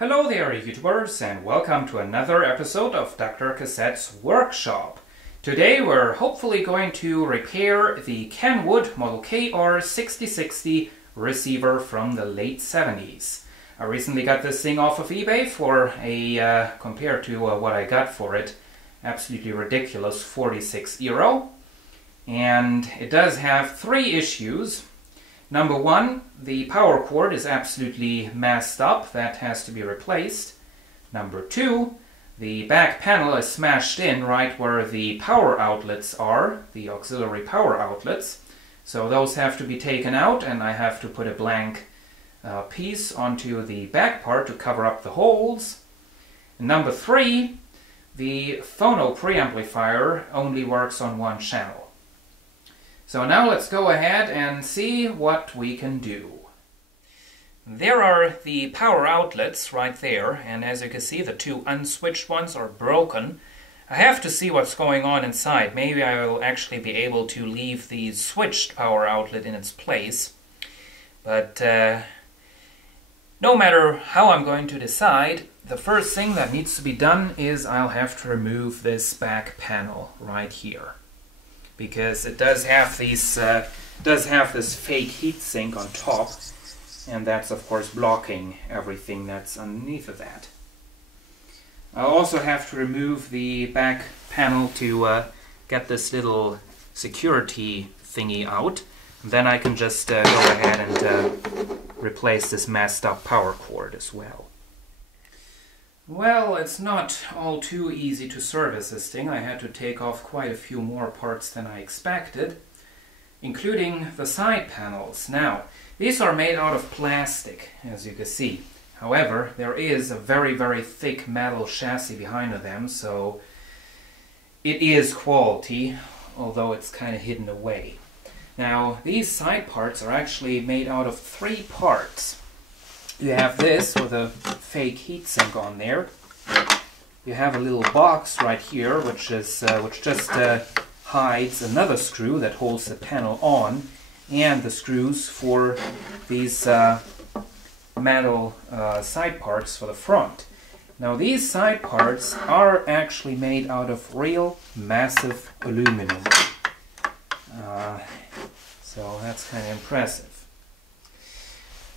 Hello there, YouTubers, and welcome to another episode of DrCassette's workshop. Today we're hopefully going to repair the Kenwood model KR-6060 receiver from the late 70s. I recently got this thing off of eBay for a, compared to what I got for it, absolutely ridiculous €46. And it does have three issues. Number one, the power cord is absolutely messed up. That has to be replaced. Number two, the back panel is smashed in right where the power outlets are, the auxiliary power outlets. So those have to be taken out, and I have to put a blank piece onto the back part to cover up the holes. And number three, the phono preamplifier only works on one channel. So now let's go ahead and see what we can do. There are the power outlets right there, and as you can see the two unswitched ones are broken. I have to see what's going on inside. Maybe I will actually be able to leave the switched power outlet in its place. But no matter how I'm going to decide, the first thing that needs to be done is I'll have to remove this back panel right here, because it does have these this fake heatsink on top, and that's of course blocking everything that's underneath of that. I'll also have to remove the back panel to get this little security thingy out, and then I can just go ahead and replace this messed up power cord as well. Well, it's not all too easy to service this thing. I had to take off quite a few more parts than I expected, including the side panels. Now, these are made out of plastic, as you can see. However, there is a very, very thick metal chassis behind them, so it is quality, although it's kind of hidden away. Now, these side parts are actually made out of three parts. You have this with a fake heatsink on there. You have a little box right here, which just hides another screw that holds the panel on, and the screws for these metal side parts for the front. Now, these side parts are actually made out of real massive aluminum. So that's kind of impressive.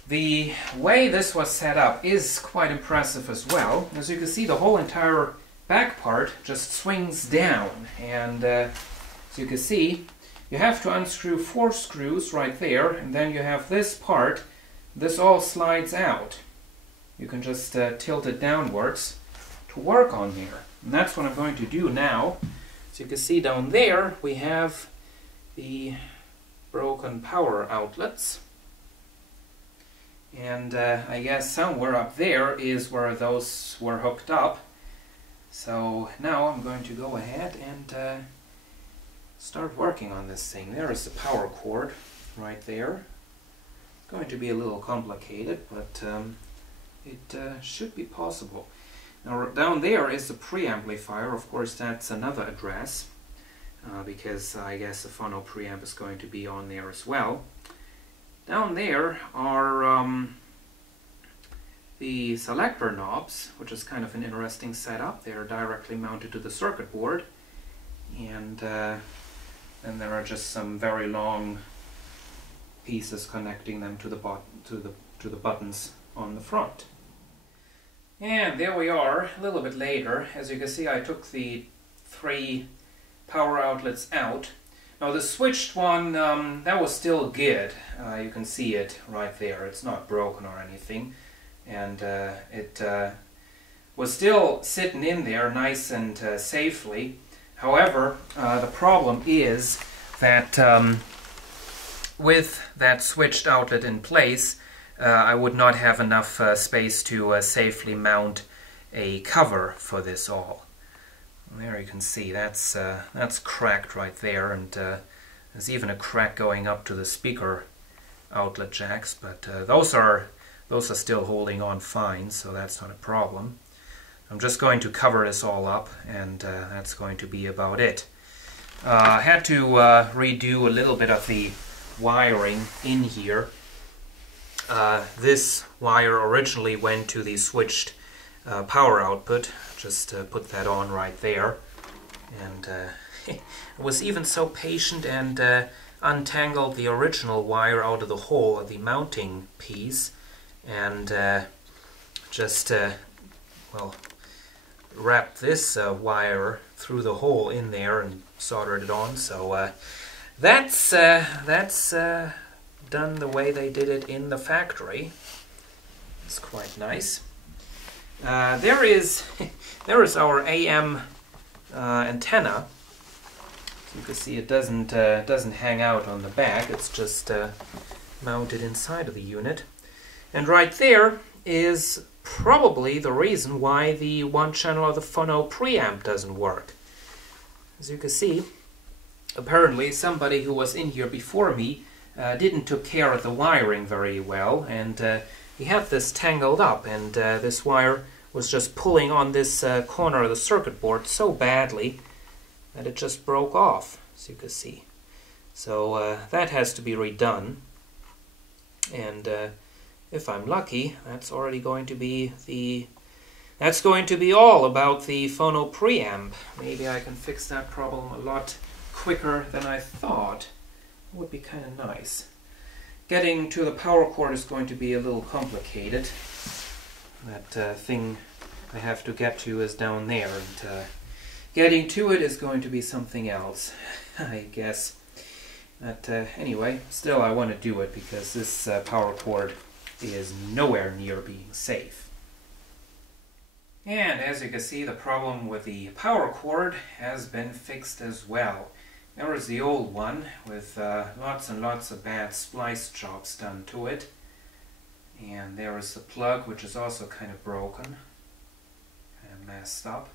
The way this was set up is quite impressive as well. As you can see, the whole entire back part just swings down, and as you can see, you have to unscrew 4 screws right there, and then you have this part. This all slides out. You can just tilt it downwards to work on there, and that's what I'm going to do now. As you can see down there, we have the broken power outlets. And I guess somewhere up there is where those were hooked up. So now I'm going to go ahead and start working on this thing. There is the power cord right there. It's going to be a little complicated, but it should be possible. Now down there is the preamplifier. Of course, that's another address, because I guess the phono preamp is going to be on there as well. Down there are the selector knobs, which is kind of an interesting setup. They're directly mounted to the circuit board, and then there are just some very long pieces connecting them to the buttons on the front. And there we are, a little bit later. As you can see, I took the 3 power outlets out. Now the switched one, that was still good. You can see it right there. It's not broken or anything. And it was still sitting in there nice and safely. However, the problem is that with that switched outlet in place, I would not have enough space to safely mount a cover for this all. There you can see that's cracked right there, and there's even a crack going up to the speaker outlet jacks, but those are still holding on fine, so that's not a problem. I'm just going to cover this all up, and that's going to be about it. I had to redo a little bit of the wiring in here. this wire originally went to the switched power output. Just put that on right there. And it was even so patient and untangled the original wire out of the hole of the mounting piece, and just well, wrapped this wire through the hole in there and soldered it on. So that's done the way they did it in the factory. It's quite nice. There is our AM antenna. So you can see it doesn't hang out on the back. It's just mounted inside of the unit. And right there is probably the reason why the one channel of the phono preamp doesn't work. As you can see, apparently somebody who was in here before me didn't took care of the wiring very well, and he had this tangled up, and this wire was just pulling on this corner of the circuit board so badly that it just broke off, as you can see. So that has to be redone, and if I'm lucky, that's already going to be all about the phono preamp. Maybe I can fix that problem a lot quicker than I thought. It would be kind of nice. Getting to the power cord is going to be a little complicated. That thing I have to get to is down there, and getting to it is going to be something else, I guess. But anyway, still I want to do it because this power cord is nowhere near being safe. And as you can see, the problem with the power cord has been fixed as well. There was the old one with lots and lots of bad splice jobs done to it. And there is the plug, which is also kind of broken, kind of messed up.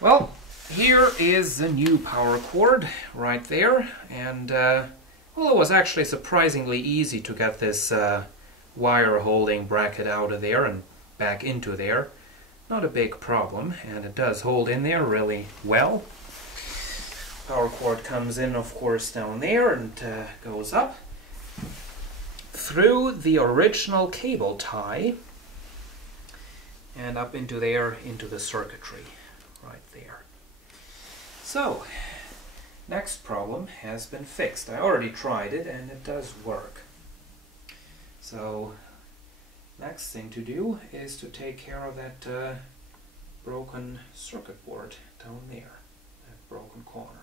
Well, here is the new power cord right there, and well, it was actually surprisingly easy to get this wire holding bracket out of there and back into there. Not a big problem, and it does hold in there really well. Power cord comes in, of course, down there and goes up through the original cable tie and up into there, into the circuitry right there. So, next problem has been fixed. I already tried it and it does work. So, next thing to do is to take care of that broken circuit board down there, that broken corner.